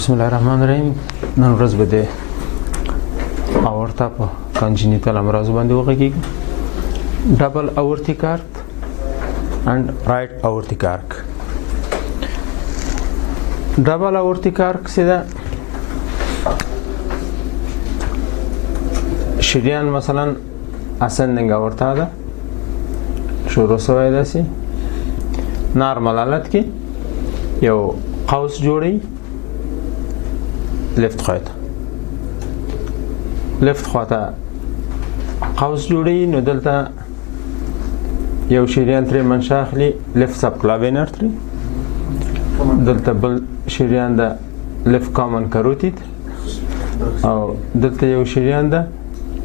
بسم الله الرحمن الرحیم. نن ورځ به د اورتا په کانجینیتال امراض باندې وغږیږو. ډبل اورتیک آرک and right aortic arc. Double aortic arc څه ده؟ شریان مثلا ascending aorta ده شروع شوی داسې نارمل حالت کې یو قوس جوړي لیفت خواته قوس جوړي نو دلته یو شریان ترې منشأ اخلي لیفت سب کلاوین ارتري، دلته بل شریان د لیفت کامن کاروتید او دلته یو شریان د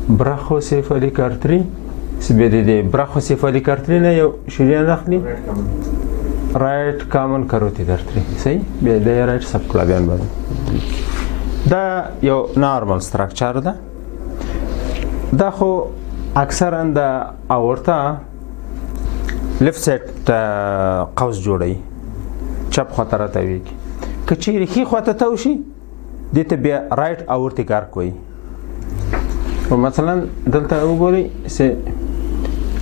براخوسیفالیک ارتري سبې د براخوسیفالیک ارتري نه یو شریان اخلي رائټ کامن کاروتید ارتري. صحیح، بیا د رائټ سب کلاوین باندې دا یو نارمل سټراکچر ده. دا خو اکثرا د اورتا لیفت سایډ ته قوس جوړوي، چپ خواته راتاویږي. که چیرې ښي خواته تاو شي دې ته بیا رایټ اورتیک آرک وایي. مثلا دلته وګورئ چې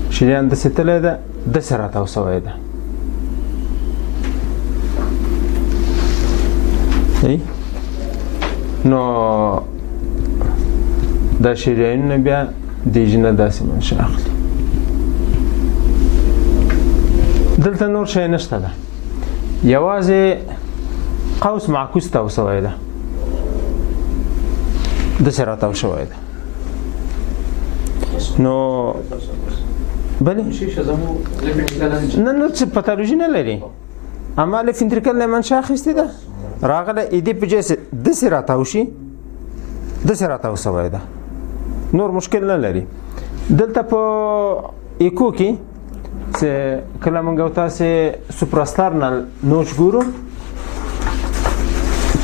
شریان داسې تللی ده، داسې راتاو سوی ده. نو دا شریانونه بیا دیجې نه داسې منشأ اخلي. دلته نور شی نشته ده، یوازې قوس معکوس تاو سوی ده، داسې راتاو شوی ده. نو بلې نه نور څه پاتالوژي نه لري، اما لیفت ventricle نه منشأ اخیستې ده، راغله ایدې په جای داسې راتاو شي، داسې راتاو سوی ده، نور مشکل نه لري. دلته په ایکو کې چې کله موږ او تاسې سوپراسترنال نوچ ګورو،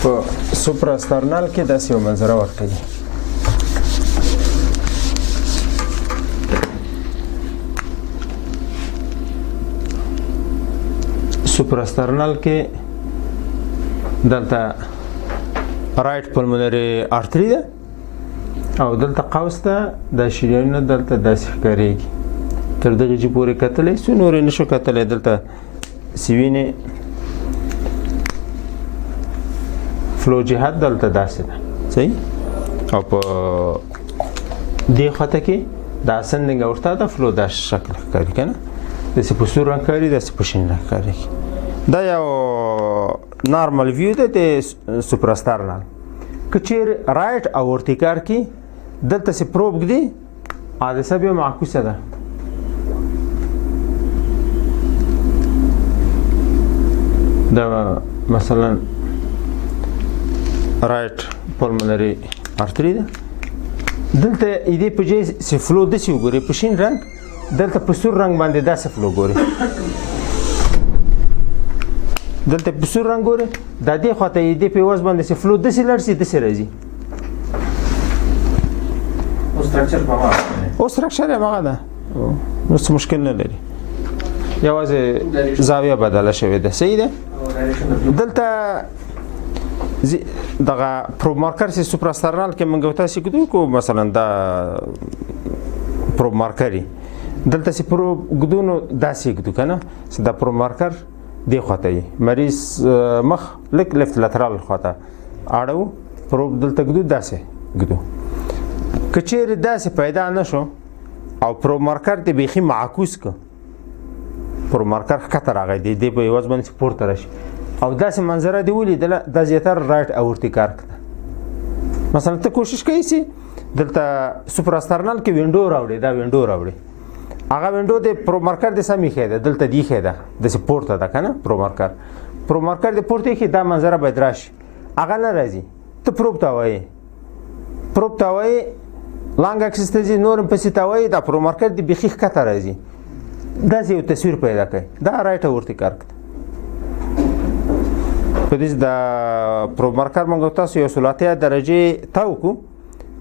په سوپراسترنال کې داسې یو منظره ورکوي. سوپراسترنال کې دلته رائټ پلمونري ارتري ده او دلته قوس ده، دا شریانونه دلته داسې ښکارېږي. تر دغه جې پورې کتلی سو، نور یې نشو کتلی. دلته سوینې فلو جهت دلته داسې ده. صحیح، او په دې خواته کې د اسندنګ اورتا ده فلو دا شکل ښکاري که نه، داسې په سور رنګ ښکاري، داسې په شین رنګ ښکاري. دا یو نارمل ویو ده د سوپراسترنال. که چیرې رایټ اورتیک آرک کې دلته سې پروب ږدي، حادثه بیا معکوسه ده. دا مثلا رائټ پلمونري ارتري ده، دلته ایدې په جای چې فلو داسې وګورئ په شین رنګ، دلته په سور رنګ باندې داسې فلو ګورئ، دلته په سور رنګ ګورئ، دا دې خواته ایدې په عوض باندې چې فلو داسې لاړ شي داسې راځي. او سټرکچر یې هماغه ده، نو څه مشکل نه لري، یوازې زاویه بدله شوې ده. صحیح ده. دلته دغه پروب مارکر چې سوپراسترنال کې موږ تاسې ګدو کو، مثلا دا پروب مارکري دلته چې پروب ګدو نو داسې ګدو که نه، چې دا پروب مارکر دې خواته یي مریض مخ لږ لیفت لترال خواته اړو، پروب دلته ګدو داسې ګدو. که چیرې داسې پیدا نه شو او پروب مارکر دې بیخي معکوس که، پر مارکر ښکته راغی دی، دې په عوض باندې پورته راشي او داسې منظره دې ولیدله، دا زیاتره رایټ اورتیک آرک ده. مثلا ته کوشش کوي چې دلته سوپراسترنال کې وینډو راوړې، دا وینډو راوړې، هغه وینډو د پروب مارکر دې سم ایښی ده، دلته دې ایښی ده، داسې پورته ده که نه. پروب مارکر دې پورته ایښي، دا منظره باید راشي، هغه نه راځي. ته پروب تاوایې لانګ اکسس ته ځي، نور هم پسې تاوایې، دا پروب مارکر دې بیخي ښکته راځي، داسې یو تصویر پیدا کوي. دا رایټ اورتیک آرک ده. په دې د پروب مارکر موږ تاسو یو سلاتیا درجې تاو کو،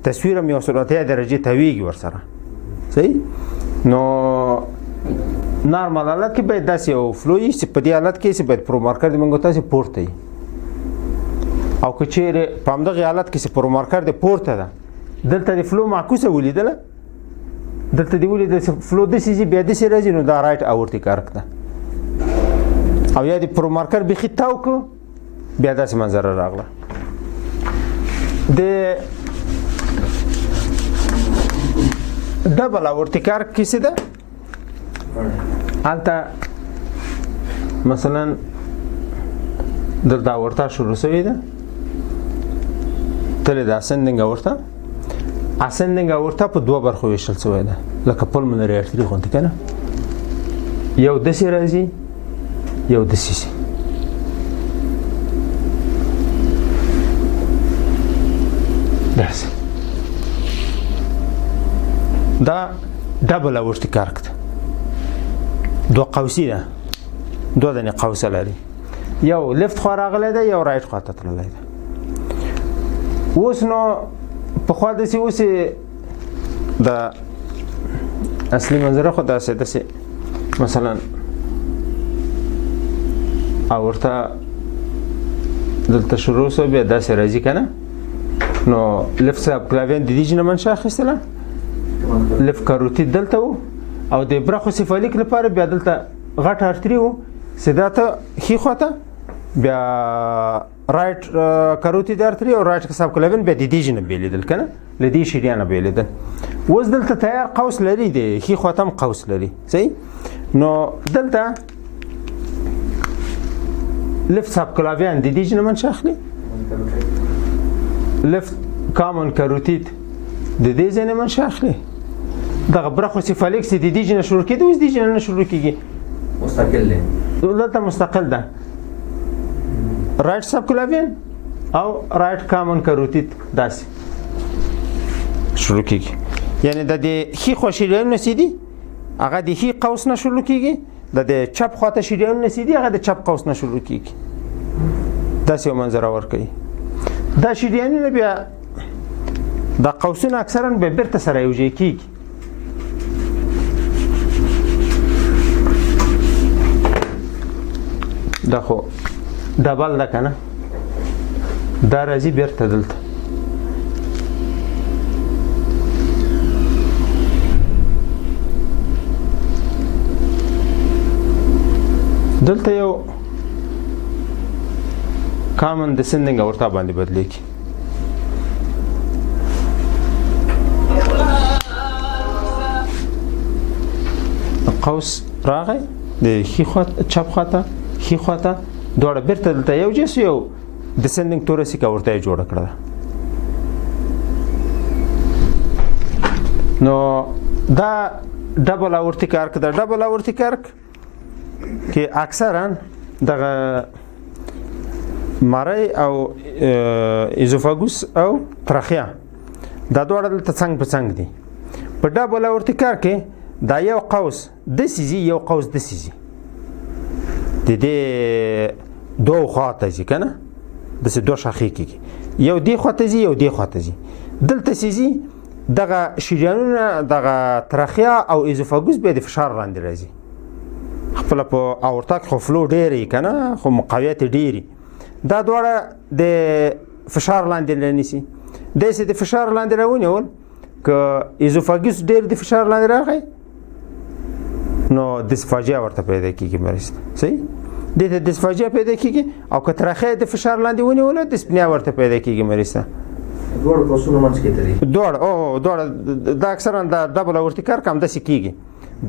تصویر هم یو سلاتیا درجې تاویږي ورسره. صحیح. نو نارمل حالت کې باید داسې یو فلو وي چې په دې حالت کې چې باید پروب مارکر د موږ تاسو پورته وي. او که چیرې په همدغه حالت کې چې پرومارکر د پورته ده دلته د فلو معکوسه ولیدله دلته دی ولیدل چې فلو داسې ځي بیا داسې راځي نو دا رایټ اورټیک ارک ده او یا د پرومارکر بیخي تاو که بیا داسې منظره راغله د ډبل اورټیک ارک کې څه ده هلته مثلا دلته اورټه شروع شوې ده تلې د اسندنګ اورټه اسندنګ اورټه په دوه برخو ویشل شوې ده لکه پلمنري ارتري غوندې که نه یو داسې راځي یو داسې ځي داسې دا ډبل اورټیک ارک ده دوه قوسي ده دوه دانې قوسه لري یو لیفت خوا راغلی ده یو رایټ خوا ته تللی ده اوس نو پخوا داسې اوس د اصلي منظره خو داسې مثلا اورته دلته شروع شو بیا داسې راځي که نه نو لیفت سب کلاوین د دې نه منشا اخیستله لیفت کاروتید دلته و او د برخوسیفالیک لپاره بیا دلته غټ ارتري و سیدا ته ښي خواته بیا رایټ کاروتید ارتري او رایټ سب کلاوین بیا د دې نه بیلیدل که نه له دې شریانه بیلیدل اوس دلته تیار قوس لري د ښي خواته هم قوس لري صحیح نو دلته لیفت سب کلاوین د دې نه منشا اخلي لیفت کامن کاروتید د دې ځای نه منشا اخلي دغه برخوسیفالیکس د دې نه شروع کېده اوس دې نه شروع کېږي مستقل دی دلته مستقل ده رایټ سب کلاوین او رایټ کامن کاروتید داسې شروع کېږي یعنی د دې ښي خوا شریانونه چې دي هغه د ښي قوس نه شروع کېږي د چپ خواته شریانونه چې دي هغه د چپ قوس نه شروع کېږي داسې یو منظره ورکوي دا شریانونه بیا دا قوسونه اکثرا بیا بیرته سره یو ځای کېږي دا خو ډبل ده که نه دا راځي بیرته دلته دلته یو کامن ډسندنګ اورټه باندې بدلېږي قوس راغی د ښي خواته چپ خواته ښي خواته دواړه بیرته دلته یو ځای سو یو ډسندنګ توریسیک اورټه یې جوړه کړه نو دا ډبل اورټیک ارک ده ډبل اورټیک ارک کې اکثرا دغه مری او ایزوفاګوس او تراخیا دا دواړه دلته څنګ په څنګ دي په ډبل اورټیک ارک کې دا یو قوس داسې ځي یو قوس داسې ځي د دې دوه خواته ځي که نه داسې دوه شاخې کېږي یو دې خواته ځي یو دې خواته ځي دلته چې ځي دغه شریانونه دغه تراخیا او ایزوفاګوس بیا د فشار لاندې راځي خپله په اورټه کې خو فلو ډېر وي که نه خو مقاویت یې ډېر وي دا دواړه د فشار لاندې رانیسي داسې د فشار لاندې راونیول که ایزوفاګوس ډېر د فشار لاندې راغی نو دسفاجیا ورته پیدا کېږي مریض صحیح دې ته دسفاجیا پیدا کېږي او که تراخیا د فشار لاندې ونیوله دسپنیا ورته پیدا کېږي مریض ته دواړه قوسونه منځ کې دي دواړه دا اکثرا د ډبل اورټیک ارک همداسې کېږي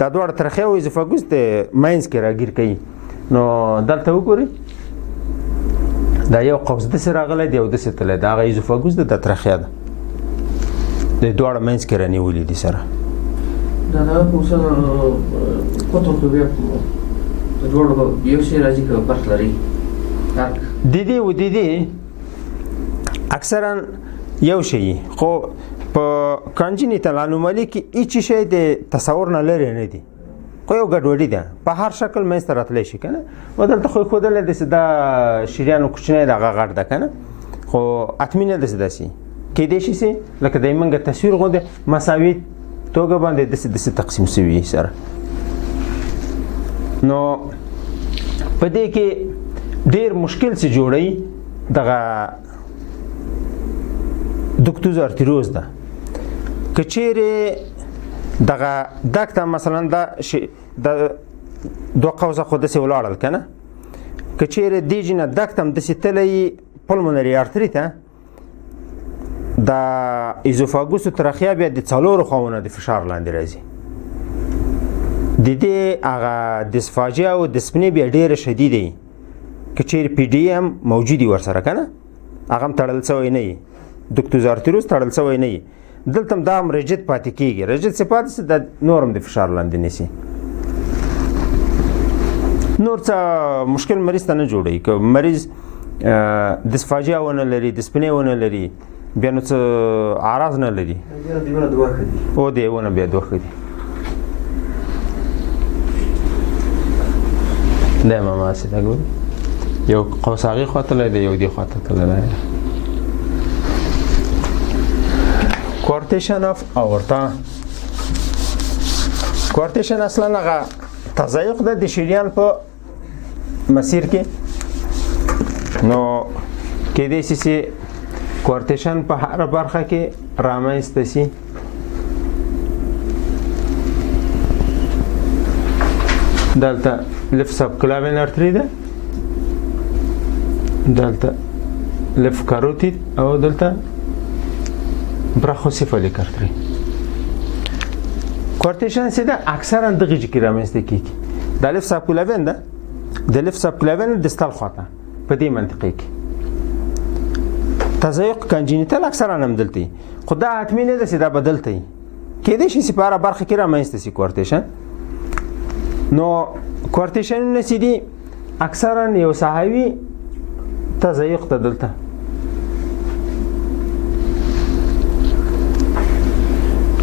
دا دواړه تراخیا او ایزوفاګوس د منځ کې راګیر کوي نو دلته وګورئ دا یو قوس داسې راغلی دی او داسې تللی د هغه ایزوفاګوس د تراخیا ده د دواړه منځ کې رانیولي دي سره دا اوس قطر خو بیا د دواړو یو شی راځي که فرق لري د دې و د دې اکثرا یو شی خو په کانجینیتال انومالي کې هیڅ شی د تصور نه لرې نه دي خو یو ګډوډي ده په هر شکل منځته راتلی شي که نه و دلته خو ښودلی داسې دا شریانو کوچنی د هغه غټ ده که نه خو حتمي نه داسې داسې کېدای شي چې لکه د موږ تصویر غوندې مساوي توګه باندې داسې تقسیم شوي سره نو په دې کې ډېر مشکل څه جوړوي دغه دوکتوز ارتریوز ده. که چیرې دغه دکته مثلا د دوه قوسه خو داسې ولاړل که نه، که چیرې دې جینه دکت هم داسې تللی پلمونري ارتري ته، د ایزوفاګوس ترخیه بیا د څلورو خواونه د فشار لاندې راځي. د دې هغه دسفاجیا او دسپنې بیا ډېره شدیده وي. که چیرې پی ډي هم موجود وي ورسره که نه، هغه هم تړل شوی نه وي، دوکتوز ارتریوز تړل شوی نه وي. دلته هم دا هم رجد پاتې کېږي. رجد چې پاتې شي د نور هم د فشار لاندې نیسي. نور څه مشکل مریض ته نه جوړوي. که مریض دسفاجیا ونه لري، دسپنې ونه لري، بیا نو څه اعراض نه لري، او دی ونه بیا دوه ښه دي. دا ماما هسې دا ګوري یو قوس هغې خوا تللی دی، یو دې خوا ته تللی دی. کوارتیشن آف اورتا. کوارتیشن اصلا هغه تضایق ده د شریان په مسیر کې. نو کېدای شي چې کوارتیشن په هره برخه کې رامنځته شي. دلته لف سب کلاوین ارتری ده، دلته لف کاروتید او دلته براخوسیفالیک ارتری. کوارتیشن چې ده اکثرا دغه ځای کې رامنځته کېږي. دا لف سب کلاوین ده، د لف سب کلاوین دستال خواته په دې منطقې کې. تضایق کنجینیتال اکثرا هم دلته وي، خو دا حتمي نه ده چې دا به دلته وي. کېدای شي چې په هره برخه کې رامنځته شي کوارتیشن. نو کوارتیشنونه چې دي اکثرا یو ساحوي تضایق ته دلته.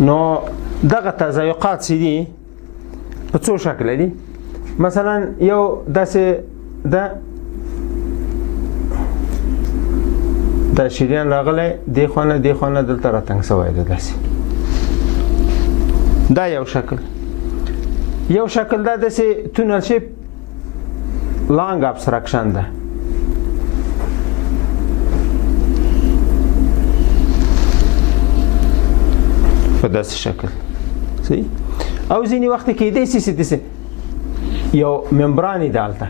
نو دغه تضایقات چې دي په څو شکله دي. مثلا یو داسې ده، دا شریان راغلی دې خوا نه دلته راتنګ شوی ده داسې. دا یو شکل. یو شکل دا داسې تونل شیپ لانګ ابستراکشن ده. په داسې شکل صحیح. او ځینې وخت کېدای شي چې داسې یو ممبرانې ده هلته،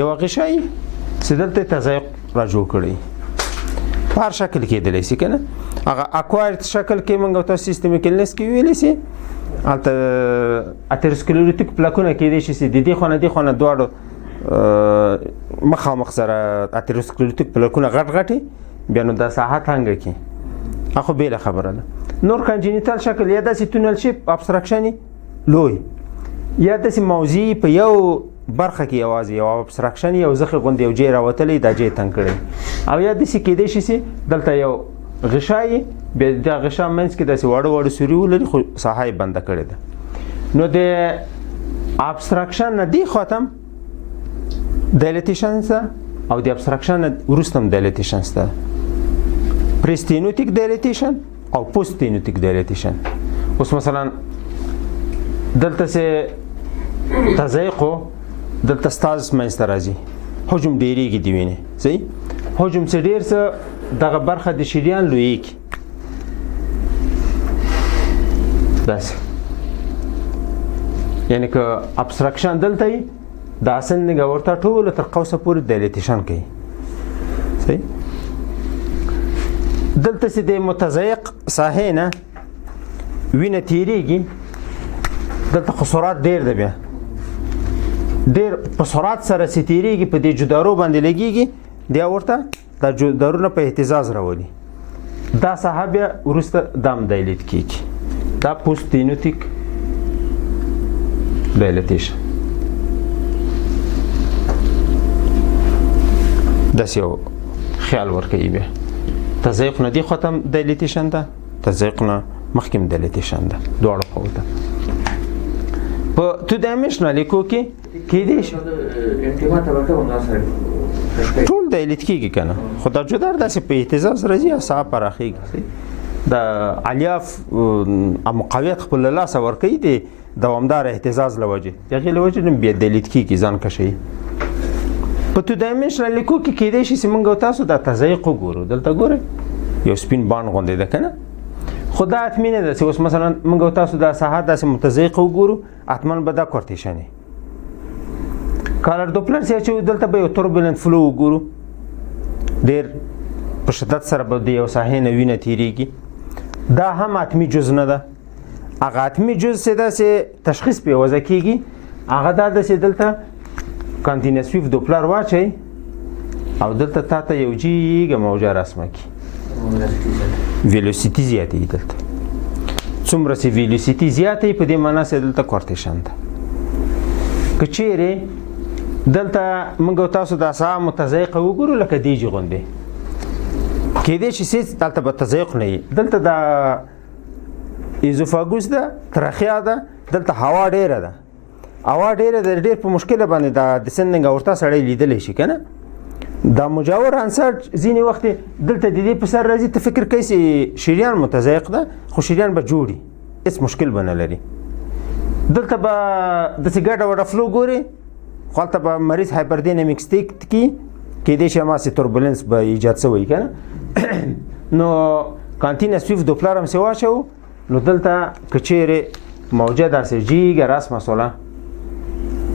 یوه غشا یي چې دلته تضایق را جوړ کړی. په هر شکل کېدلی شي که نه. هغه اکوایر شکل کې موږ او تاسو سیستمیک النس کې ویلی شي، هلته اتروسکلروټیک پلاکونه کېدای شي چې د دې خوا نه دې خوا نه دواړو مخامخ سره اتروسکلروټیک پلاکونه غټ غټې، بیا نو دا ساحه تنګه کړي. خو بیله خبره ده. نور کنجینیتال شکل یا داسې تونل شیپ ابستراکشن لوی، یا داسې موضوعي په یو برخه کې یوازې یو ابستراکشن یو زخه غوندې یو ځای راوتلی، دا ځای تنګ کړی. او یا داسې کېدای شي چې دلته یو غشا یي، بیا دا غشا منځ کې داسې واړه واړه سوري ولري، خو ساحه یې بنده کړې ده. نو د ابستراکشن نه دې خوا ته هم دایلیټیشن شته، او د ابستراکشن نه وروسته هم دایلیټیشن شته. پریستینوتیک دایلیټیشن او پوست ستینوتیک دایلیټیشن. اوس مثلا دلته چې تضایق دلته ستاز منځته راځي، حجم ډېرېږي د وینې صحیح. حجم چې ډېر څه دغه برخه د شریان لویېږي داسې. یعنې که ابستراکشن دلته وي، د اسندنګ ورته ټوله تر قوسه پورې دایلیټیشن کوي صحیح. دلته چې د متضایق ساحې نه وینه تېرېږي، دلته خو سرعت ډېر ده، بیا ډېر په سرعت سره چې تېرېږي په دې جدارو باندې لګېږي، بیا ورته دا جدارونه په اهتزاز راولي. دا ساحه بیا وروسته دم دایلیټ کېږي. دا پوست ستینوتیک دایلیټیشن. داسې یو خیال ورکوي. بیا تضایق نه دې خوا ته هم دایلیټیشن ده، تضایق نه مخکې هم دایلیټیشن ده، دواړو خواو ته. په تو ډایمنشنل ایکو کې کېدای شي ټول دایلیټ کېږي که نه، خو دا جدار داسې په اهتزاز راځي، ساحه پراخېږي. د الیاف مقاویت خپل له لاسه ورکوي د دوامدار اهتزاز له وجې، د هغې له وجې بیا دایلیټ کېږي، ځان کشوي. په په 2 ډایمنشنل لیکو کې کېدای شي چې موږ او تاسو دا تضایق وګورو. دلته ګورئ یو سپین باند غوندې ده که نه، خو دا حتمي نه ده چې اوس مثلا موږ او تاسو دا ساحه داسې متضایق وګورو حتما به دا کورتیشن وي. کالر دوپلر چې اچوو دلته به یو توربولنت فلو وګورو، ډېر په شدت سره به د یو ساحې نه وینه تېرېږي. دا هم حتمي جز نه ده. هغه حتمي جز چې داسې تشخیص پرې وضع کېږي هغه دا ده چې دلته کانټینس ویف دوپلر واچئ او دلته تا ته یو جیږه موجه رسمه کړي، ویلوسیټي زیاته وي. دلته څومره چې ویلوسیټي زیاته وي په دې معنا چې دلته کورتیشن ده. که چیرې دلته موږ او تاسو دا ساحه متضایقه وګورو لکه دیجې غوندې، کېدای شي چې دلته به تضایق نه وي. دلته دا ایزوفاګوس ده، ترخیا ده، دلته هوا ډیره ده، هوا ډیره ده، ډیر په مشکله باندې دا ډسندنګ اورتا سړی لیدلی شي که نه. دا مجاور عنصر ځینې وخت دلته د دې په سر راځي، ته فکر کوي چې شریان متضایق ده خو شریان به جوړي، هېڅ مشکل به نه لري. دلته به داسې ګډه وډه فلو ګوري، خو هلته به مریض هایپردینامیک سټیټ کې کېدای شي هماسې توربولنس به ایجاد شوی که نه. نو کانټینس ویف دوپلر هم چې واچوو نو دلته که چیرې موجه داسې جیږه رسمه سوله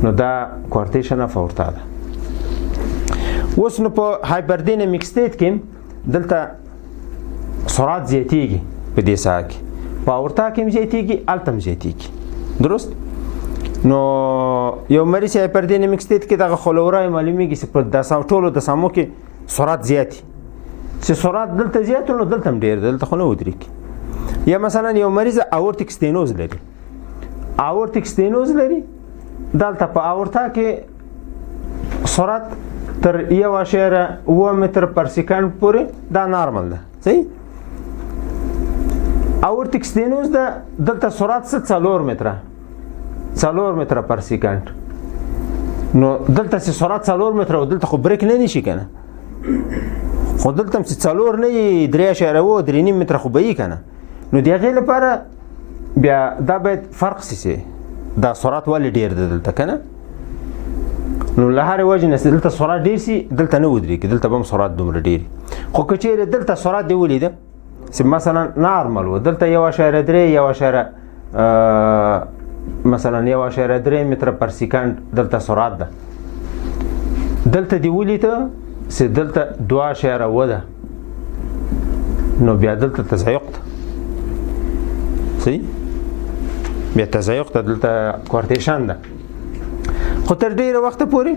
نو دا کورتیشن اف اورتا ده. اوس نو په هایپردینامیک سټیټ کې دلته سرعت زیاتیږي په دې ساحه کې، په اورتا کې هم زیاتیږي، هلته هم زیاتیږي. درست؟ نو یو مریض هایپردینامیک سټیټ کې دغه خلورای معلومیږي چې په ټولو دسامو کې سرعت زیاتی، چې سرعت دلته زیات نو دلته هم ډېر، دلته خو نه ودرېږي. یا مثلا یو مریض اورټیک سټینوز لري، اورټیک سټینوز لري، دلته په اورتا کې سرعت تر 1.7 متر پر سکند پورې دا نارمل ده. صحیح؟ اورټیک سټینوز ده، دلته سرعت 4 متره پر سکند. نو دلته چې سرعت 4 متره او دلته خو بریک نه نشي که نه، خو دلته هم چې 4 نه وي 3.2 3.5 متره خو به وي که نه. نو د هغې لپاره بیا دا باید فرق شي، دا سرعت ولې ډېر ده دلته که نه. نو له هرې وجې نه چې دلته سرعت ډېر شي دلته نه ودرېږي، دلته به هم سرعت دومره ډېر وي. خو که چیرې دلته سرعت دې ولیده چې مثلا نارمل و، دلته 1.3 مثلا 1.3 متر پر سکند دلته سرعت ده، دلته دې ولیده چې دلته 2.7 ده، نو بیا دلته تضایق ده. صحیح؟ بیا تضایق ده، دلته کورتیشن ده. خو تر ډېره وخته پورې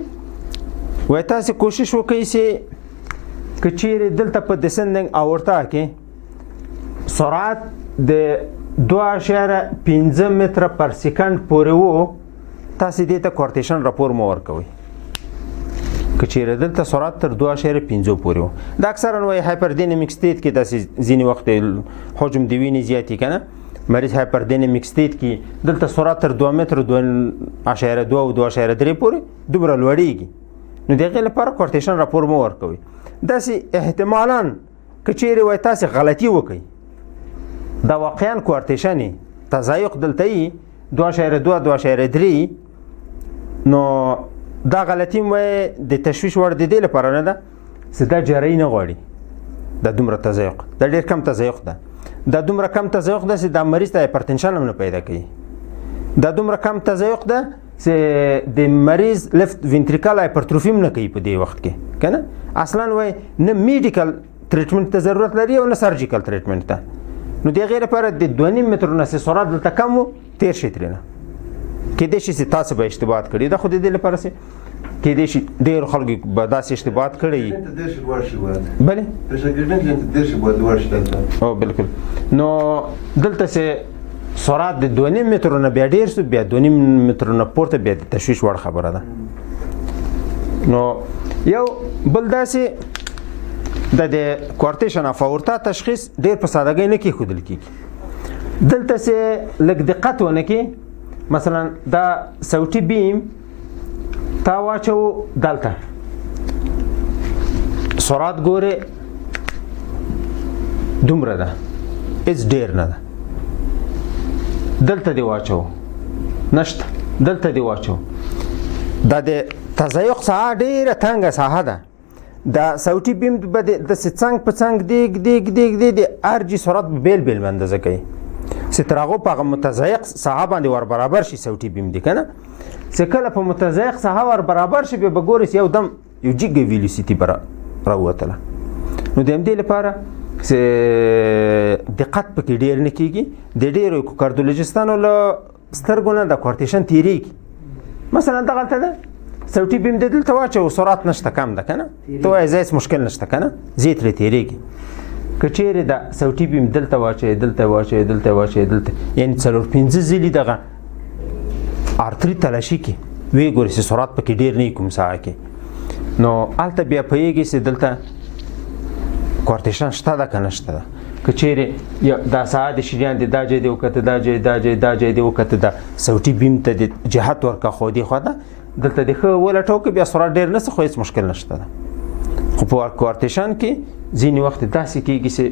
وایي تاسې کوشش وکړئ چې که چیرې دلته په ډسندنګ اورتا کې سرعت د 2.5 متر پر سکند پورې و، تاسې دې ته کورتیشن راپور مه ورکوئ. که چیرې دلته سرعت تر 2.5 پورې و، دا اکثرا وایي هایپردینامیک سټیټ کې داسې ځینې وخت حجم د وینې زیات که نه، مریض هایپردینامیک سټیټ کې دلته سرعت تر 2 متر 2.2 او 2.3 پورې دومره لوړېږي. نو د هغې لپاره کورتیشن راپور مه ورکوئ. داسې احتمالا که چیرې وایي تاسې غلطي وکئ، دا واقعا کورتیشن تضایق دلته وي 2.2 2.3، نو دا غلطي وایي د تشویش وړ د دې لپاره نه ده چې دا جراحي نه غواړي، دا دومره تضایق، دا ډېر کم تضایق ده، دا دومره کم تضایق ده چې دا مریض ته هایپرټنشن هم نه پیدا کوي، دا دومره کم تضایق ده چې د مریض لیفت وینټریکل هایپرټروفي هم نه کوي په دې وخت کې که نه. اصلا وایي نه میډیکل ټریټمنټ ته ضرورت لري او نه سرجیکل ټریټمنټ ته. نو د هغې لپاره د 2.5 مترونه چې سرعت دلته کم و تېر شي ترېنه. کېدای شي چې تاسو به اشتباهات کړي، دا خو د دې لپاره چې کېدای شي ډېرو خلکو به داسې اشتباهات کړی وي. بلې او بالکل. نو دلته چې سرعت د 2.5 مترونه بیا ډېر شو، بیا 2.5 مترونه پورته، بیا د تشویش وړ خبره ده. نو یو بل داسې د کورتیشن اف اورتا تشخیص ډېر په سادهګۍ نه کېښودل کېږي. دلته چې لږ دقت ونه کړي، مثلا دا صوتي بیم تا واچو دلته سرعت ګورې دومره ده، هېڅ ډېر نه ده. دلته دې واچو نشته، دلته دې واچو، دا د تضایق ساحه ډېره تنګه ساحه ده. د صوتي بیم به داسې څنګ په څنګ دیګ د ارجي سرعت بیل بیل اندازه کوي چې تر هغو په هغه متضایق ساحه باندې ور برابر شي صوتي بیم دی که نه. چې کله په متضایق ساحه ور برابر شي بیا به ګورې چې یو دم یو جګه ویلوسیټي به راووتله. نو د همدې لپاره چې دقت پکې ډېر نه کېږي. د ډېرو کاردیولوژیستانو له سترګو نه د کورتیشن تېرېږي. مثلا دغلته ده صوتي بیم د دلته واچو سرعت نشته کم ده که نه، ته وایې ځای مشکل نشته که نه، ځای ترې تېرېږي. که چیرې د صوتي بیم دلته واچوې یعنې 4-5 ځلې دغه آرتري تلاشي کې ویې ګورې چې سرعت پکې ډېر نه وي کوم ساحه کې، نو هلته بیا پوهېږي چې دلته کورتیشن شته ده که نشته ده. که چیرې دا ساحه د شریان د دا ځای دی وکته دا ځای دی وکته د صوتي بیم ته د جهت ورکړه خو دې خوا ده دلته د ښه ولټو کې بیا سرعت ډېر نه څه خو هېڅ مشکل نشته ده. خو په کورتیشن کې ځینې وخت داسې کېږي چې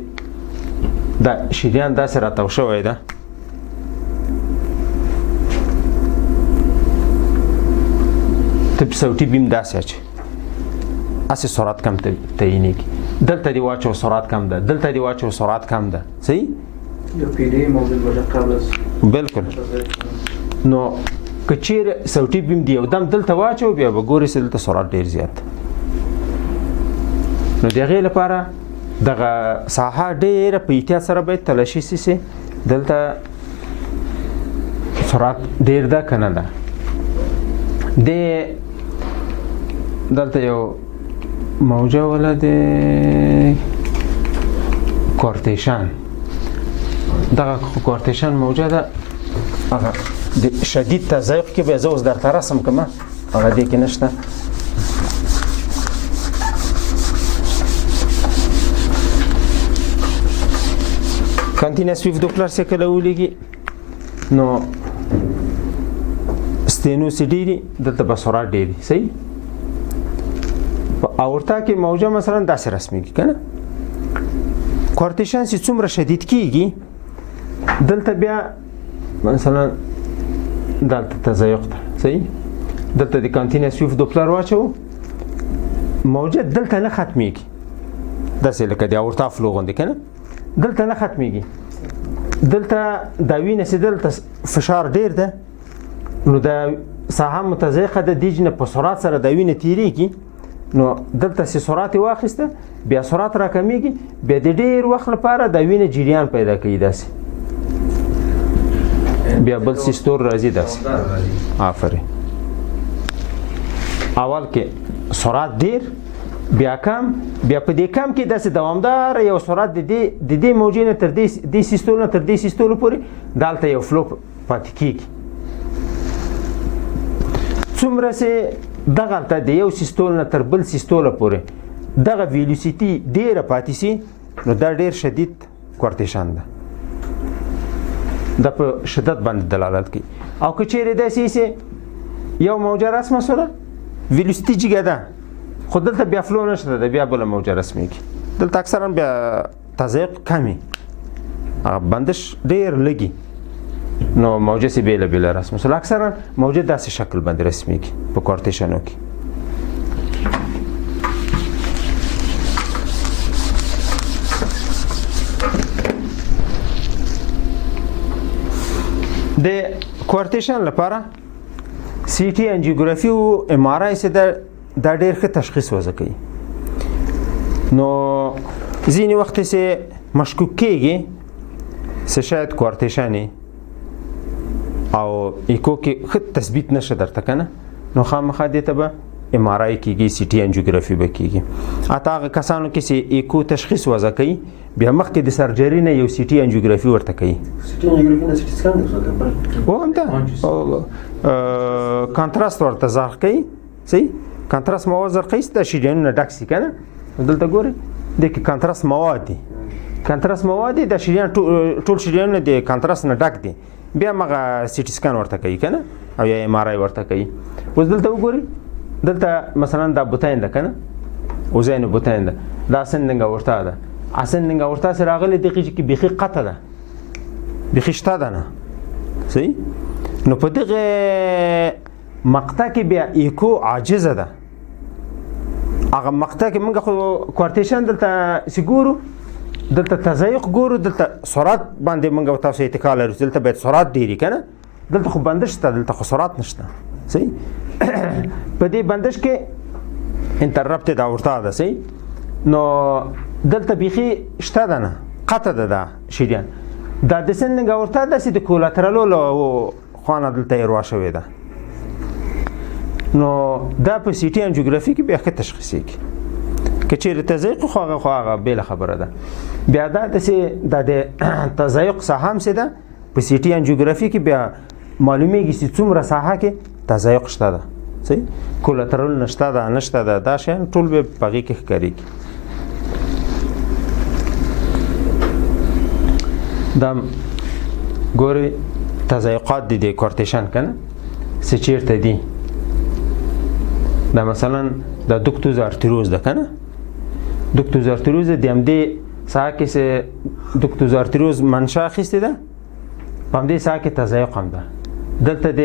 دا شریان داسې راتاو شوی ده ته په صوتي بیم داسې اچې هسې سرعت کم تعینېږي. دلته دې واچو سرعت کم ده، دلته دې واچو سرعت کم ده. صحیح؟ یو پیډې موجود وجه قبل از بالکل. نو که چیرې صوتي بیم دی یو دم دلته واچو بیا به ګورې چې دلته سرعت ډېر زیات ده. نو د هغې لپاره دغه ساحه ډېره په احتیاط سره باید تلاشي شي دلته سرعت ډېر ده که نه ده. دلته یو موجه ولا د کورتیشن، دغه کورتیشن موجه ده هغه د شدید تضایق کې به زه اوس درته رسم کړم هغه دې کې نشته. کانتینس ویف دوپلر چې کله ولیږي نو ستینوس ډېري دلته به سرعت ډېري. صحیح؟ په اورتا کې موجه مثلا داسې رسمیږي که نه. کورتیشن چې څومره شدید کېږي دلته بیا مثلا دلته تضایق ده. صحیح؟ دلته د کانتینس ویف دوپلر واچو موجه دلته نه ختمیږي داسې لکه د اورتا فلو غوندې که نه، دلته نه ختمیږي. دلته دا وینه چې دلته فشار ډېر ده نو دا ساحه متضایقه ده، دیج نه په سرعت سره دا وینه تېرېږي نو دلته چې سرعت یې واخیسته بیا سرعت راکمیږي بیا د ډېر وخت لپاره دا وینه جریان پیدا کوي داسې بیا بل سیستول راځي داسې. آفرین. اول کې سرعت ډېر بیا کم بیا په دې کم کې داسې دوامدار یو سرعت د دې موجې نه تر دې سیستول نه تر دې سیستولو پورې دلته یو فلو پاتې کېږي. څومره چې دغلته د یو سیستول نه تر بل سیستوله پورې دغه ویلوسیټي ډېره پاتې شي نو دا ډېر شدید کورتیشن ده، دا په شدت باندې دلالت کوي. او که چیرې داسې چې یو موجه رسمه شوله ویلوسیټي جګه ده خو دلته بیا فلو نشته ده بیا بله موجه رسمیږي. دلته اکثرا بیا تضایق کمی بندش ډېر لږي نو موجه سي بیله بیله رسم شوله. اکثرا موجه داسې شکل باندې رسمیږي په کورتیشنو کې. د کورتیشن لپاره سی ټي انجیوګرافي او ام آر آی سره دا ډېر ښه تشخیص وضع کوي. نو ځینې وخت چې مشکوک کېږي چې شاید کورتیشن او ایکو کې ښه تثبیت نشه درته که نه نو خامخا دې ته به ام آر آی کېږي، سی ټي انجیوګرافي به کېږي. حتی هغه کسانو کې چې ایکو تشخیص وضع کوي بیا مخکې د سرجري نه یو سی ټي انجیوګرافي ورته کوي. او همدا کانتراست ورته زغ کوي. صحیح؟ کانتراست مواد زرقی است شریانونه ډک شي که نه. دلته ګورئ دې کې کانتراست مواد دي، کانتراست مواد دي د شریان ټول شریانونه د کانتراست نه ډک دي. بیا مغه سی ټي سکان ورته کوي که نه او یا ام آر آی ورته کوي. اوس دلته وګورئ دلته مثلا دا بوتاین ده که نه اوزین بوتاین ده دا اسندنګ اورتا ده. اسندنګ اورتا سره راغلي دغه کې بیخي قطه ده بیخي شته ده نه. صحیح؟ نو په دغه مقطع کې بیا ایکو عاجزه ده. هغه مقطع کې موږ خو کوارتیشن دلته سګورو، دلته تضایق ګورو، دلته سرعت باندې موږ تاسو اتکال لرو، دلته باید سرعت ډیری کنه، دلته خو بندش شته، دلته خو سرعت نشته. صحیح. په دې بندش کې انټرپټډ اورتا ده. صحیح. نو دلته بیخي شته ده نه قطع ده دا شریان. دا دسندنګ اورتا ده چې د کولاترالو له خوانه دلته یې روا شوې ده. نو دا په سی ټي انجیوګرافي کې بیا ښه تشخیص کېږي. که چیرې تضایق خو هغه بېله خبره ده. بیا دا داسې د تضایق ساحه هم څه ده په سی ټي انجیوګرافي کې بیا معلومیږي چې څومره ساحه کې تضایق شته ده. صحیح. کولاترال نشته ده نشته ده دا شیان ټول به په هغې کې ښکارېږي. دا ګورئ تضایقات دي د کورتیشن که نه څه چېرته دي. دا مثلا دا دوکتوز ارتریوز ده که نه. دوکتوز ارتریوز د همدې ساحه کې چې دوکتوز ارتریوز منشا اخیستې ده، په همدې ساحه کې تضایق هم ده. دلته د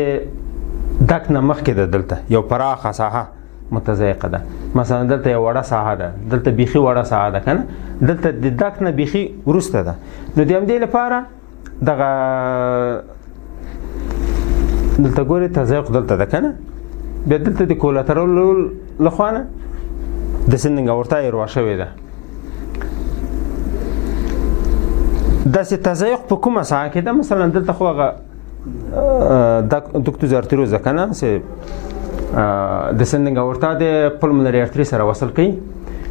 دک نه مخکې ده، دلته یو پراخه ساحه متضایقه ده. مثلا دلته یو وړه ساحه ده، دلته بیخي وړه ساحه ده که نه، دلته د دک نه بیخي وروسته ده. نو د همدې لپاره دغه دلته ګورې تضایق دلته ده که نه، بیا دلته د کولاترالو لخوا نه د سندنګ اورتا یې روا شوې ده. داسې تضایق په کومه ساحه کې ده؟ مثلا دلته خو هغه دوکتوز ارتریوز ده که نه، د سندنګ اورتا د پلمونري ارتري سره وصل کوي.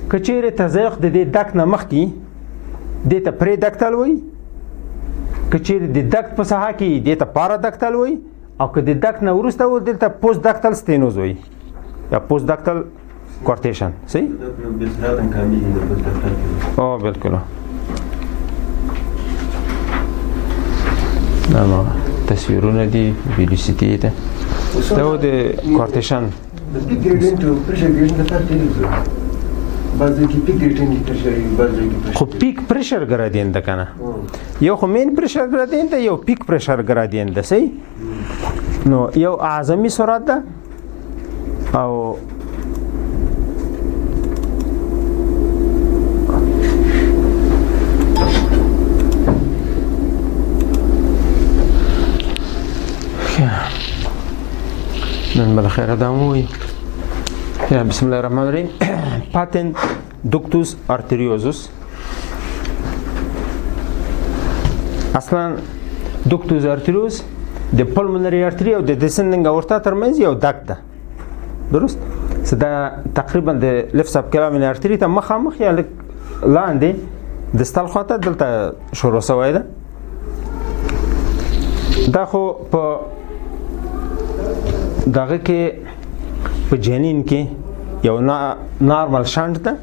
که چیرې تضایق د دې دک نه مخکې دې ته پرې دکتل وایي، که چیرې د دکت په ساحه کې دې ته پارا دکتل وایي، او که د دکت نه وروسته و دلته پوست دکتل ستینوز وایي یا پوست دکتل کورتیشن. صحیح. او بالکل. دا تصویرونه دي ویلوسیټي ده دا و د کورتیشن. خو پیک پریشر ګرادین ده که نه، یو خو مین پریشر ګرادین ده، یو پیک پریشر ګرادین ده. صحیح. نو یو اعظمي سرعت ده او نن بالاخره دا مو وي. بسم الله الرحمن الرحیم. پاتنت دوکتوس ارتریوزوس. اصلا دوکتوس ارتریوز د پلمونري ارتري او د دسندنګ اورتا ترمنځ یو دک ده. درست. دا تقریبا د لفت سب کلامین ارتري ته مخامخ یا لاندې د ستل خواته دلته شروع شوی ده. دا خو په دغه کې په جنین کې یو نارمل شانټ ده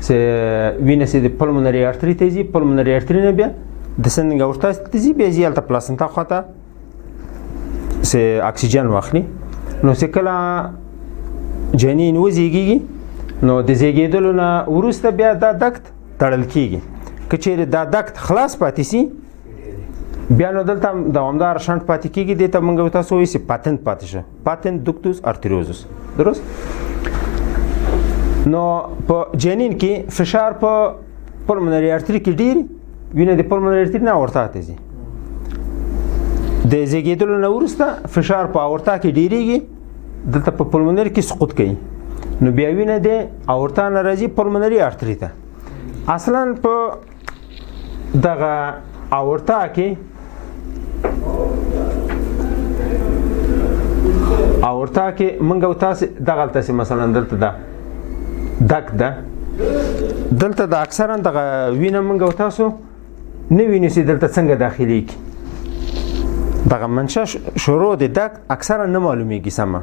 چې وینه چې د پلمونري ارتري ته ځي، پلمونري ارتري نه بیا د سندنګ اورتا ته ځي، بیا ځي هلته پلاسنتا خواته چې اکسیجن واخلي. نو چې کله جنین وزیږي نو د زیږېدلو نه وروسته بیا دا دکت تړل کېږي. که چیرې دا دکت خلاص پاتې سي بیا نو دلته دوامدار شنټ پاتې کېږي. دې ته موږ تاسو وایو چې پاتنت پاتې شه، پاتنت دوکتوس ارتریوزوس. درست. نو په جنین کې فشار په پلمونري ارتري کې ډېر وینه د پلمونري ارتري نه اورتا ته ځي. د زیږېدلو نه وروسته فشار په اورتا کې ډېرېږي، دلته په پلمونري کې سقوط کوي. نو بیا وینه د اورتا نه راځي پلمونري ارتري ته. اصلا په دغه اورتا کې موږ او تاسو دغلته چې مثلا دلته دا دک ده، دلته د اکثرا دغه وینه موږ او تاسو نه وینو چې دلته څنګه داخليږي. دغه منشا شروع د دک اکثرا نه معلومیږي سمه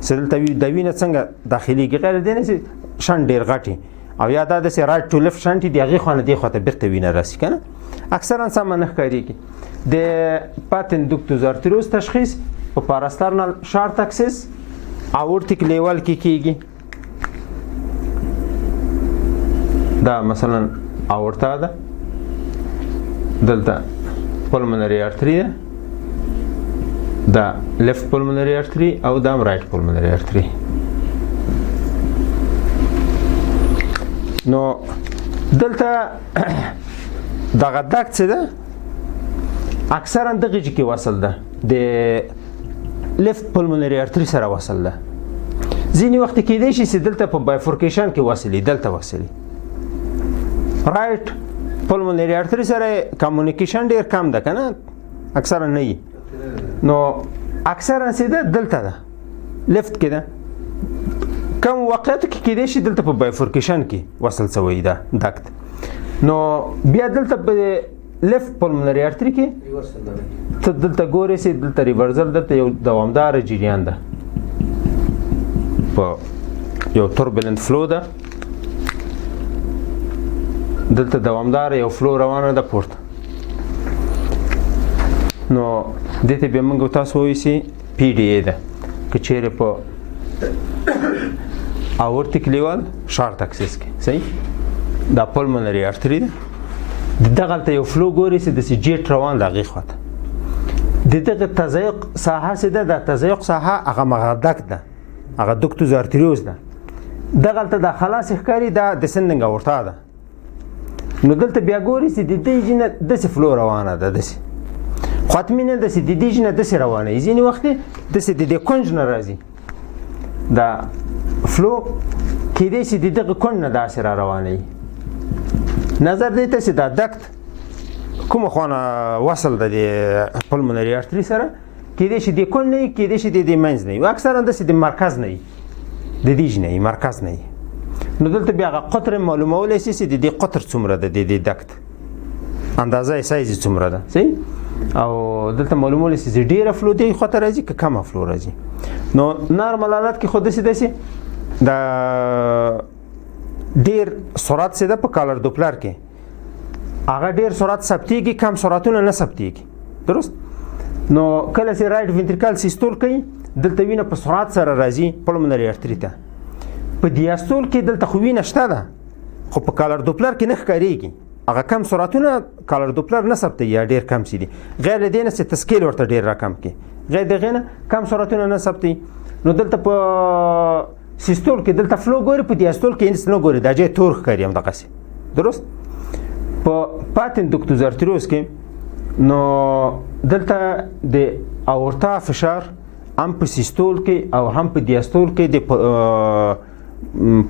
چې دلته د وینه څنګه داخليږي، غیر دې نه چې شان ډیر غټي او یا دا د رایټ ټو لیفت شانټي دی هغه خانه دی خواته بیرته وینه راسي کنه. اکثرا سمه نه ښکارېږي. د پاتنت دوکتوس ارتریوز تشخیص په پاراسترنال شارټ اکسس اورټیک لیول کې کیږي. دا مثلا اورتا ده، دلته پلمونري ارتري ده، دا لیفت پلمونري ارتري او دا رائټ پلمونري ارتري. نو دلته دغه داکت څه ده اکثرا دغه کې وصل ده د لیفت پلمونري ارتري سره وصل ده. ځینې وخت کېدای شي چې دلته په بایفورکیشن کې وصلي دلته وصلي. رائټ پلمونري ارتري سره کمیونیکیشن ډیر کم ده کنه اکثرا نه وي. نو اکثرا څه ده دلته ده لیفت کې ده. کم وقت کې کېدای شي دلته په بایفورکیشن کې وصل شوی ده داکت. نو بیا دلته په لیفت پلمونري ارتري کې ته دلته ګورې چې دلته ریورزل دلته یو دوامدار جریان ده په یو توربولنت فلو ده دلته دوامدار یو فلو روانه ده پورته. نو دې ته بیا موږ تاسو وایو چې پی ډي اي ده که چیرې په اورټیک لیول شارټ اکسس کې صحیح دا پلمونري ارتري ده دغلته یو فلو ګوري چې د جیټ روان د هغې خواته د دغه تضایق ساحه چې ده د تضایق ساحه هغه مغدک ده هغه دوکتوز ارتریوز ده دغلته د خلاص ښکاري دا ډسندنګ اورټا ده. نو دلته بیا ګوري چې د دې جینه داسې فلو روانه ده داسې خاتمي نه داسې د دې جینه داسې روانه وي. ځینې وخت داسې د دې کونج نه راځي دا فلو کېدای شي د دغه کونج نه داسې را روانه وي. نظر دی ته چې دا دکت کومه خواته وصل ده د پلمونري ارتري سره کېدای شي د کونج نه وي کېدای شي د دې منځ نه وي اکثرا داسې د مرکز نه وي د دې نه وي مرکز نه وي. نو دلته بیا هغه قطر معلومولی شي چې د دې قطر څومره ده د دې دکت اندازه یې سایز یې څومره ده صحیح او دلته معلومولی شي چې ډېره فلو دې خواته راځي که کمه فلو راځي. نو نارمل حالت کې خو داسې د ډیر سرعت څه ده په کالر دوپلر کې هغه ډیر سرعت ثبتېږي کم سرعتونه نه ثبتېږي درست. نو کله چې رائټ وینټریکل سیستول کوي دلته وینه په سرعت سره راځي پلمونري ارتري ته. په دیاستول کې دلته خو وینه شته ده خو په کالر دوپلر کې نه ښکارېږي هغه کم سرعتونه کالر دوپلر نه ثبتوي یا ډیر کم سي دي غیر له دې نه چې تسکیل ورته ډیر راکم کړي غیر دغې نه کم سرعتونه نه ثبتوي. نو دلته په سیستول کې دلته فلو ګوري په دیاستول کې هیڅ نه ګوري دا ځای تور ښکاري همدغسې درست. په پاتن دوکتوز ارتریوز کې نو دلته د اورټا فشار هم په سیستول کې او هم په دیاستول کې د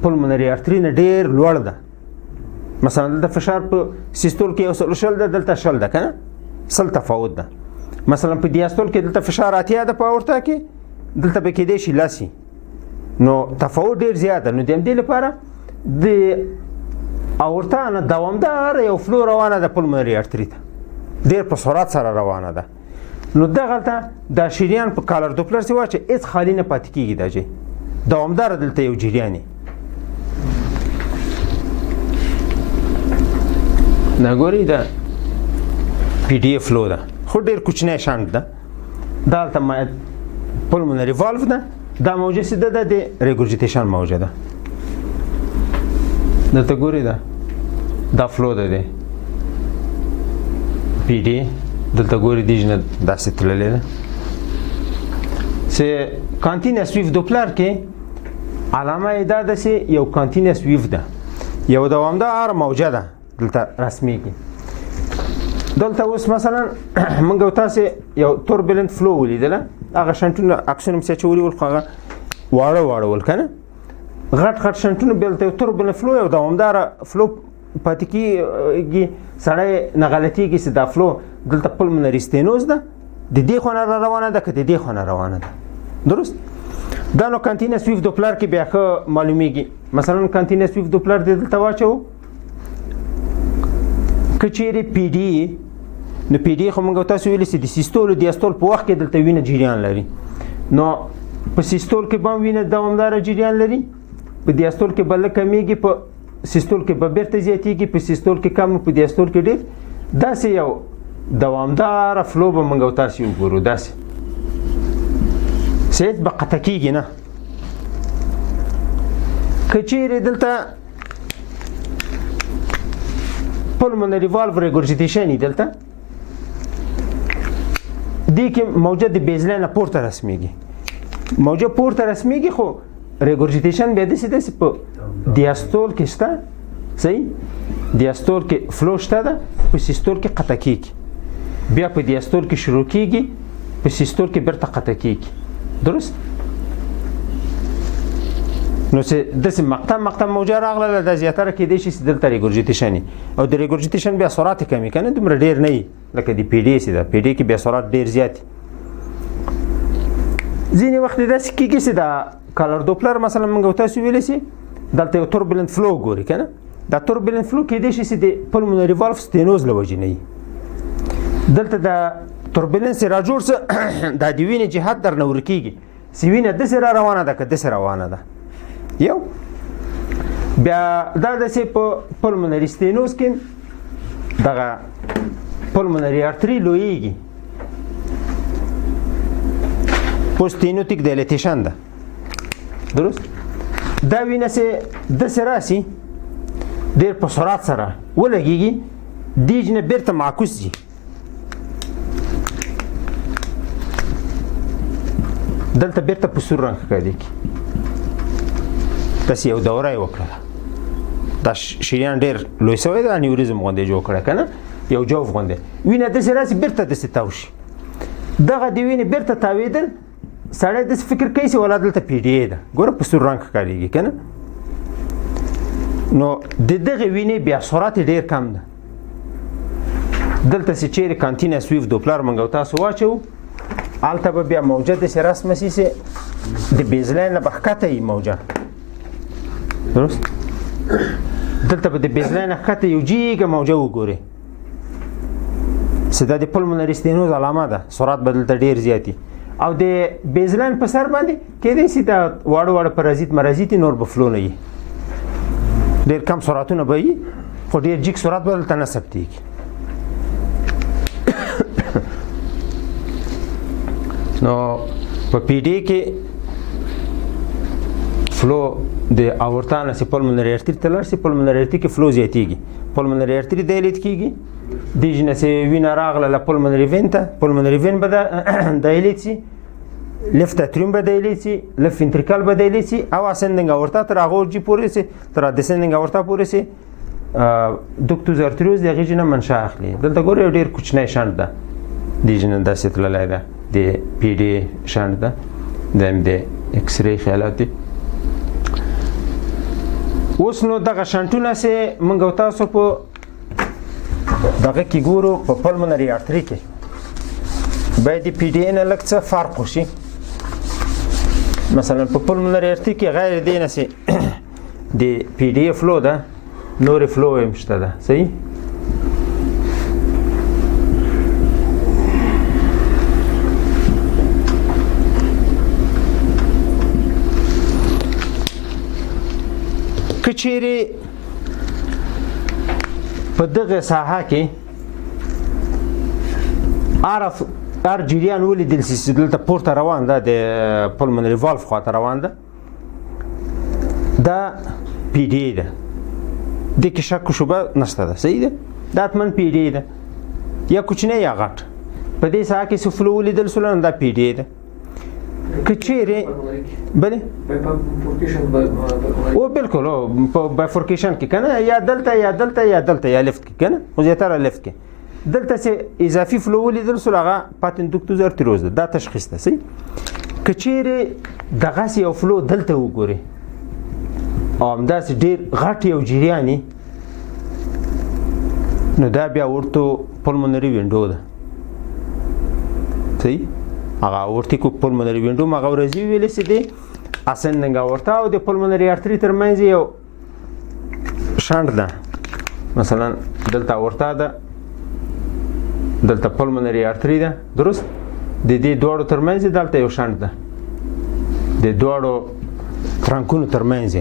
پلمونري ارتري نه ډېر لوړ ده. مثلا دلته فشار په سیستول کې یو شل ده دلته شل ده که نه سل تفاوت ده. مثلا په دیاستول کې دلته فشار اتیا ده په اورټا کې دلته به کېدای شي لاسي نو تفاوت ډیر زیاته. نو د همدې لپاره د اورټا نه دوامدار یو فلو روانه ده پلمونري ارتري ته ډیر په سرعت سره روانه ده. نو دغلته دا شریان په کالر دوپلر چې واچي هېڅ خالي نه پاتې کېږي دا ځای دوامدار دلته یو جریان دا ګورئ دا پی ډي اف فلو ده خو ډیر کوچنی شانټ ده دا هلته پلمونري والف ده دا موجه چې ده د ریګورجیټیشن موجه ده دلته ګورئ دا فلو ده دی پی ډي دلته ګورئ دې نه داسې تللی ده چې کانټینس ویف دوپلر کې علامه یې دا ده چې یو کانټینس ویف ده یو دوامدار موجه ده دلته رسمیږي. دلته اوس مثلا موږ او تاسې یو توربولنت فلو ولیدله هغه شنټونه عکسونه مې اچولي ول خو هغه واړه واړه ول که نه غټ غټ شنټونه بیا دلته یو توربولنت فلو یو دوامداره فلو پاتې کېږي سړی نه غلطېږي چې دا فلو دلته پلمونري ستینوز ده د دې خوا نه را روانه ده که د دې خوا نه روانه ده درست. دا نو کانټینس ویف دوپلر کې بیا ښه معلومیږي. مثلا کانټینس ویف دوپلر دې دلته واچوو که چیرې پی ډي نو پی ډي خو موږ تاسو ویلي چې د سیستول او دیاستول په وخت کې دلته وینه جریان لري. نو په سیستول کې به هم وینه دوامداره جریان لري په دیاستول کې به لږ کمیږي په سیستول کې به بیرته زیاتېږي په سیستول کې کم په دیاستول کې ډېر داسې یو دوامداره فلو به موږ تاسو وګورو داسې سید به قطع کېږي نه. که چیرې دلته پلمونري والف ریګورجیټیشن دلته دې کې موجه د بیزلاین نه پورته رسمیږي موجه پورته رسمیږي خو ریګورجیټیشن بیا داسې په دیاستول کې شته صحیح دیاستول کې فلو شته ده په سیستول کې قطع کیږي بیا په دیاستول کې شروع کیږي په سیستول کې بیرته قطع کیږي درست نو چې داسې مقطع موجه راغله دا زیاتره کیدای شي چې دلته ریګورجیټیشن او د ریګورجیټیشن بیا سرعت کمي کنه دومره ډیر نه وي لکه د پی ډي سي ده پی ډي کې بیا سرعت ډیر زیات ځینې وخت داسې کیږي چې دا کالر دوپلر مثلا موږ تاسو ویلی سي دلته یو توربولنت فلو ګوري کنه دا توربولنت فلو کیدای شي چې د پلمونري والف ستینوز له وجې نه وي دلته دا توربولنس راجوړ څه دا د وینې جهت درنه ورکیږي چې وینه داسې را روانه ده که داسې روانه ده یو بیا دا داسې په پلمونري ستینوز کې دغه پلمونري ارتري لویږي پوستینوتیک دایلیټیشن ده درست دا وینه چې داسې راسي ډېر په سرعت سره ولګېږي دیج نه بیرته معکوس ځي دلته بیرته په سور رنګ ښکارېږي داسې یو دوره یې وکړله دا شریان ډېر لوی سوی ده انیوریزم غوندې جوړ کړی که نه یو جوف غوندې وینه داسې راسي بیرته داسې تاو شي دغه د وینې بیرته تاوېدل سړی داسې فکر کوي چې ولا دلته پی ډي اې ده ګوره په سور رنګ ښکارېږي که نه نو د دغې وینې بیا سرعت ډېر کم ده دلته چې چیرې کانټینس ویف دوپلر موږ او تاسو واچوو هلته به بیا موجه داسې رسمه شي چې د بیزلاین نه به ښکته وي موجه درست دلته به د بیزلاین نه ښکته یو جیګه موجه وګورئ چې دا د پلمونري ستینوز علامه ده سرعت به دلته ډېر زیات وي او د بیزلاین په سر باندې کیدای شي دا واړه واړه پرازیت مرازیت نور به فلو نه وي ډېر کم سرعتونه به وي خو ډېر جګ سرعت به دلته نه ثبتېږي نو په پی ډي کې فلو د اورتا نه چې پلمونري ارتري ته لاړ شي پلمونري ارتري کې فلو زیاتېږي پلمونري ارتري دایلیټ کېږي دیج نه چې وینه راغله له پلمونري وین ته پلمونري وین به دایلیټ شي لیفت اتریوم به دایلیټ شي لیفت ventricle به دایلیټ شي او اسندنګ اورتا تر هغه ورجې پورې شي تر ډسندنګ اورتا پورې شي دوکتوز ارتریوز د هغې نه منشا اخلي دلته ګوره یو ډېر کوچنی شنډ ده دیج نه داسې تللی ده د پی ډي شنډ ده دا هم د اکس ری خیالات دي اوس نو دغه شنټونه چې موږ او تاسو په دغه کې ګورو په پلمونري ارتري کې باید د پی ډي نه لږ څه فرق وشي مثلا په پلمونري ارتري کې غیر دې نه چې د پی ډي فلو ده نورې فلو هم شته ده صحیح که چیرې په دغه ساحه کې هر جریان ولیدل شي چې دلته پورته روان ده د پلمونري والف خواته روان ده دا پی ډي اې ده دې کې شک و شبه نشته ده صحیح ده دا حتما پی ډي اې ده یا کوچنی یا غټ په دې ساحه کې چې فلو ولیدل شول نو دا پی ډي اې ده که چیرې بله او بالکل په بایفورکیشن کې کنه یا دلته یا دلته یا دلته یا لیفت کې کنه خو زیاتره لیفت کې دلته چې اضافي فلو ولیدل شول هغه پاتنټوکتوز ارتریوز ده دا تشخیص ده صحیح که چیرې دغسې یو فلو دلته وګورئ او همداسې ډېر غټ یو جریان نو دا بیا ورته پلمونري وینډو ده صحیح هغه اورټیکو پلمونري وینډو هغه ورځي ویلې چې دی اسندنګ اورتا او د پلمونري ارتري ترمنځ یو شنډ ده مثلا دلته اورتا ده دلته پلمونري ارتري ده درست د دې دواړو ترمنځ دلته یو شنډ ده د دواړو ترنکونو ترمنځ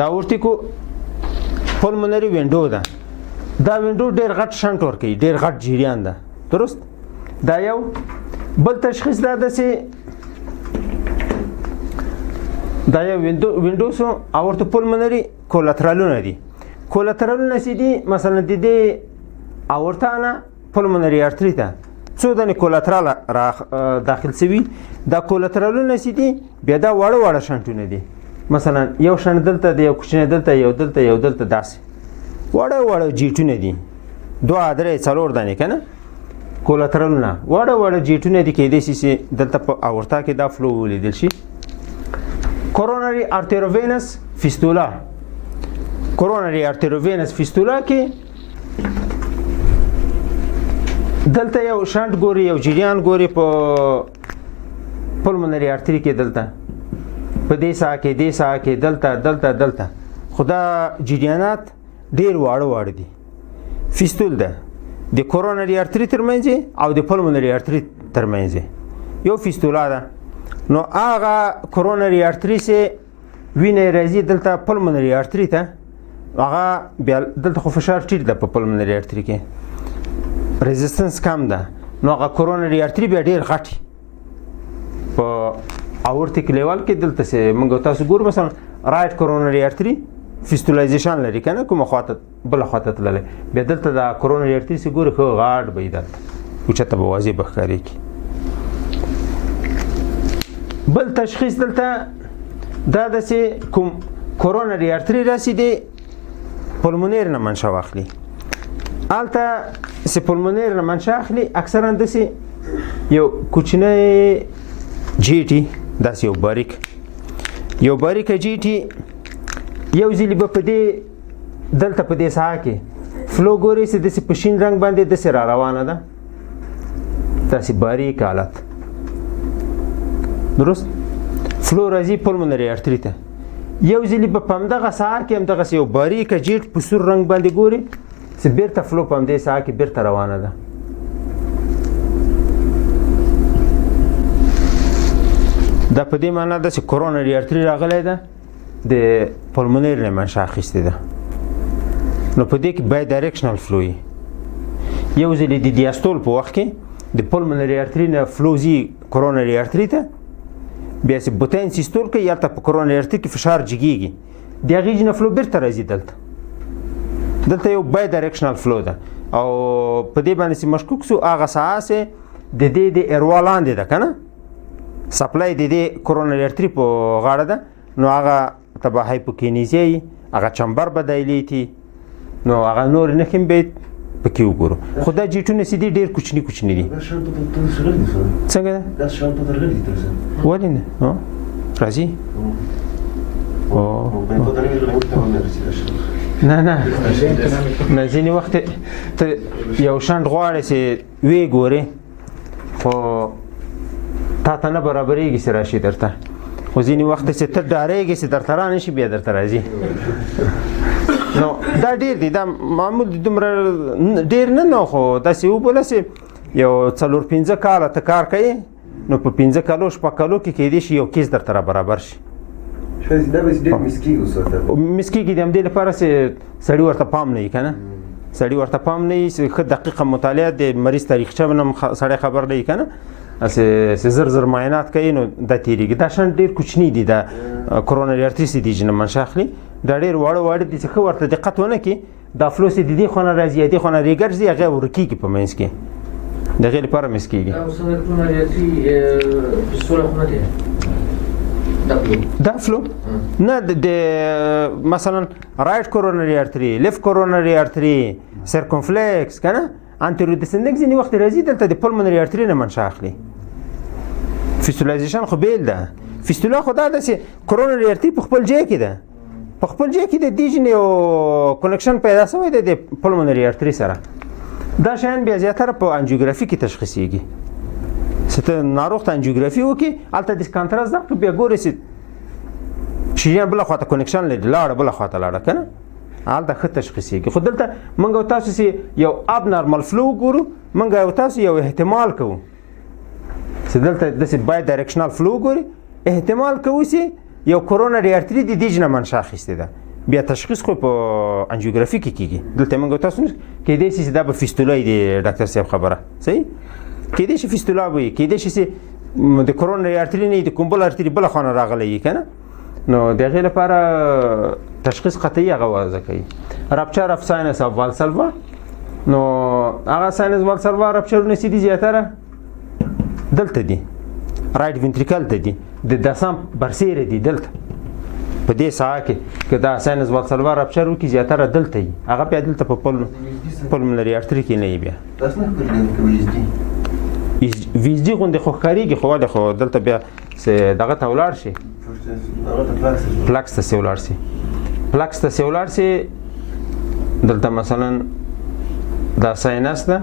دا اورټیکو پلمونري وینډو ده دا وینډو ډېر غټ شنټ ورکوي ډېر غټ جریان ده درست دا یو بل تشخیص دا ده چې دا یو وینډوز اورته پلمونري کولاترالونه دي کولاترالونه چې دي مثلا د دې اورتا نه پلمونري ارتري ته څو دانې کولاترال را داخل شوي. دا کولاترالونه چې دي بیا دا واړه واړه شنټونه دي. مثلا یو شنټ دلته دی، یو کوچنی دلته، یو دلته، یو دلته، داسې واړه واړه جیټونه دي. 2 3 4 دانې که نه کولاترالونه واړه واړه جیټونه دي. کیدای شي چې دلته په اورتا کې دا فلو ولیدل شي. کورونري ارتریووینس فیستولا، کورونري ارتریووینس فیستولا کې دلته یو شنټ ګوري، یو جریان ګوري په پلمونري ارتری کې، دلته په دې ساحه کې، دې ساحه کې، دلته خو دا جریانات ډېر واړه دي. فیستول ده د کورونري ارتری ترمنځ او د پلمونري ارتری ترمنځ یو فیستولا ده. نو هغه کورونري ارتری چې وینه راځي دلته پلمونري ارتری ته، هغه بیا دلته خو فشار ټیټ ده په پلمونري ارتری کې، ريزيستنس کم ده. نو هغه کورونري ارتری بیا ډېر غټ په اورتیک لیول کې دلته چې موږ تاسو ګورو مثلا رائټ کورونري ارتری فیستولایزیشن لري که نه، کومه خواته بله خواته تللی، بیا دلته د کورونري ارتری چې ګوري ښه غاټ به وي، دلته اوچته به واضح به ښکارېږي. بل تشخیص دلته دا ده چې کوم کورونري ارتری راسي دی پلمونیر نه منشا واخلي. هلته چې پلمونیر نه منشا اخلي اکثرا داسې یو کوچنی جیټي، داسې یو باریکه جیټي یو ځلې به په دې دلته په دې ساحه کې فلو ګوري چې داسې په شین رنګ باندې داسې را روانه ده، داسې باریک حالت. درست فلو راځي پلمونري ارتری ته. یو ځلې به په همدغه ساحه کې همدغسې یو باریکه جیټ په سور رنګ باندې ګوري چې بیرته فلو په همدې ساحه کې بیرته روانه ده. دا په دې معنا ده چې کورونري ارتری راغلی ده د پلمونیر نه منشا اخیستې ده. نو په دې کې بای ډایرکشنل فلو وي. یو ځلې د دیاستول په وخت کې د پلمونري ارتری نه فلو ځي کورونري ارتری ته، بیا چې بوتین سیستول کوي هلته په کورونري ارتری کې فشار جګېږي، د هغې نه فلو بیرته راځي دلته یو بای ډایرکشنل فلو ده. او په دې باندې چې مشکوک سو هغه ساحه چې د دې د اروا لاندې ده که نه، سپلای د دې کورونري ارتری په غاړه ده، نو هغه ته به هایپوکینیزیا وي، هغه چمبر به دایلیټي، نو هغه نور نښې هم باید پکې وګورو. خو دا جیټونه چې دي ډېر کوچني دي. څنګه ده؟ ولې نه؟ راځي؟ نه ځینې وخت ته یو شنټ غواړې چې ویې ګورې خو تا ته نه برابرېږي چې راشي درته، خو ځینې وخت چې ته ډارېږې چې درته را نه شي بیا درته راځي. نو دا ډېر دی، دا معمول دی، دومره ډېر نه نو، خو داسې وبوله چې یو 4-5 کاله ته کار کوي، نو په 5 کالو 6 کالو کې کیدای شي یو کیس درته را برابر شي. دا به ډېر مس کېږي د همدې لپاره چې سړي ورته پام نه وي که نه، سړي ورته پام نه وي چې ښه دقیقه مطالعه د مریض تاریخچه نه سړی خبر نه وي که نه، چې زر معاینات کوي نو دا تېرېږي. دا شنټ ډېر کوچني دي، دا کورونري ارتری چې دي چې نه منشا اخلي دا ډېر واړه دي چې ښه ورته دقت ونه کړي، دا فلو چې د دې خوا نه راځي یا دې خوا نه ریګرځي هغه ورکېږي په منځ کې، د هغې لپاره مس کېږي. دا فلو نه د مثلا رائټ کورونري ارتری، لیفت کورونري ارتری، سرکمفلیکس که نه، انتیرو ډسندنګ ځینې وخت راځي دلته د پلمونري ارتری نه منشا اخلي. فیستولایزیشن خو بیل ده. فیستولا خو دا ده چې کورونري ارتری په خپل ځای کې ده، په خپل ځای کې د دې جن یو کنکشن پیدا شوی دی د پلمونري ارتری سره. دا شیان بیا زیاتره په انجیوګرافي کې تشخیصیږي. چې ته ناروغ ته انجیوګرافي وکړي هلته د کانتراست درکړي، بیا ګورې چې شریان بله خواته کنکشن لري، لاړه بله خواته لاړه که نه، هلته ښه تشخیصیږي. خو دلته موږ او تاسو چې یو اب نارمل فلو وګورو، موږ او تاسو یو احتمال کوو چې دلته داسې بای ډایرکشنل فلو ګوري، احتمال کوو چې یو کورونري ارتری د دې نه منشا اخیستې ده. بیا تشخیص خو په انجیوګرافي کې کېږي. دلته موږ او تاسو کېدای شي چې دا به فیستولا وي، د ډاکټر صاحب خبره صحیح، کېدای شي فیستولا وي، کېدای شي چې د کورونري ارتری نه د کوم بل ارتری بله خوا نه راغلی وي که نه، نو د هغې لپاره تشخیص قطعي هغه وضع کوي. رپچر اف ساینس اف والسلوا نو هغه ساینس وال سروار رپچرونه چې دي زیاتره دلته دي رایټ وینټریکل ته دي د دسم برسیره دي دلته په دې ساحه کې که دا ساینس وال سروار رپچر وکړي زیاتره دلته وي هغه بیا دلته په پلمنري ارتري کې نه وي بیا تاسو نه کولی ویزدي غوندې خو ښکارېږي خو ولې خو دلته بیا دغه ته ولاړ شي پلکس ته ولاړ شي پلکس ته ولاړ شي دلته مثلا دا ساینس ده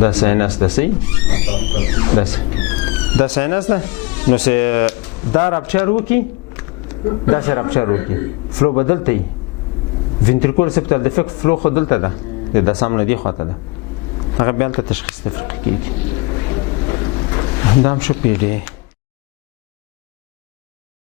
دا ساینس ده صحیح دا ساینس ده نو چې دا رپچر وکړي داسې رپچر وکړي فلو به دلته وي ventricular septal defect فلو خو دلته ده د دسم نه دې خواته ده هغه بیا هلته تشخیص تفریق کېږي دا هم شو پی ډی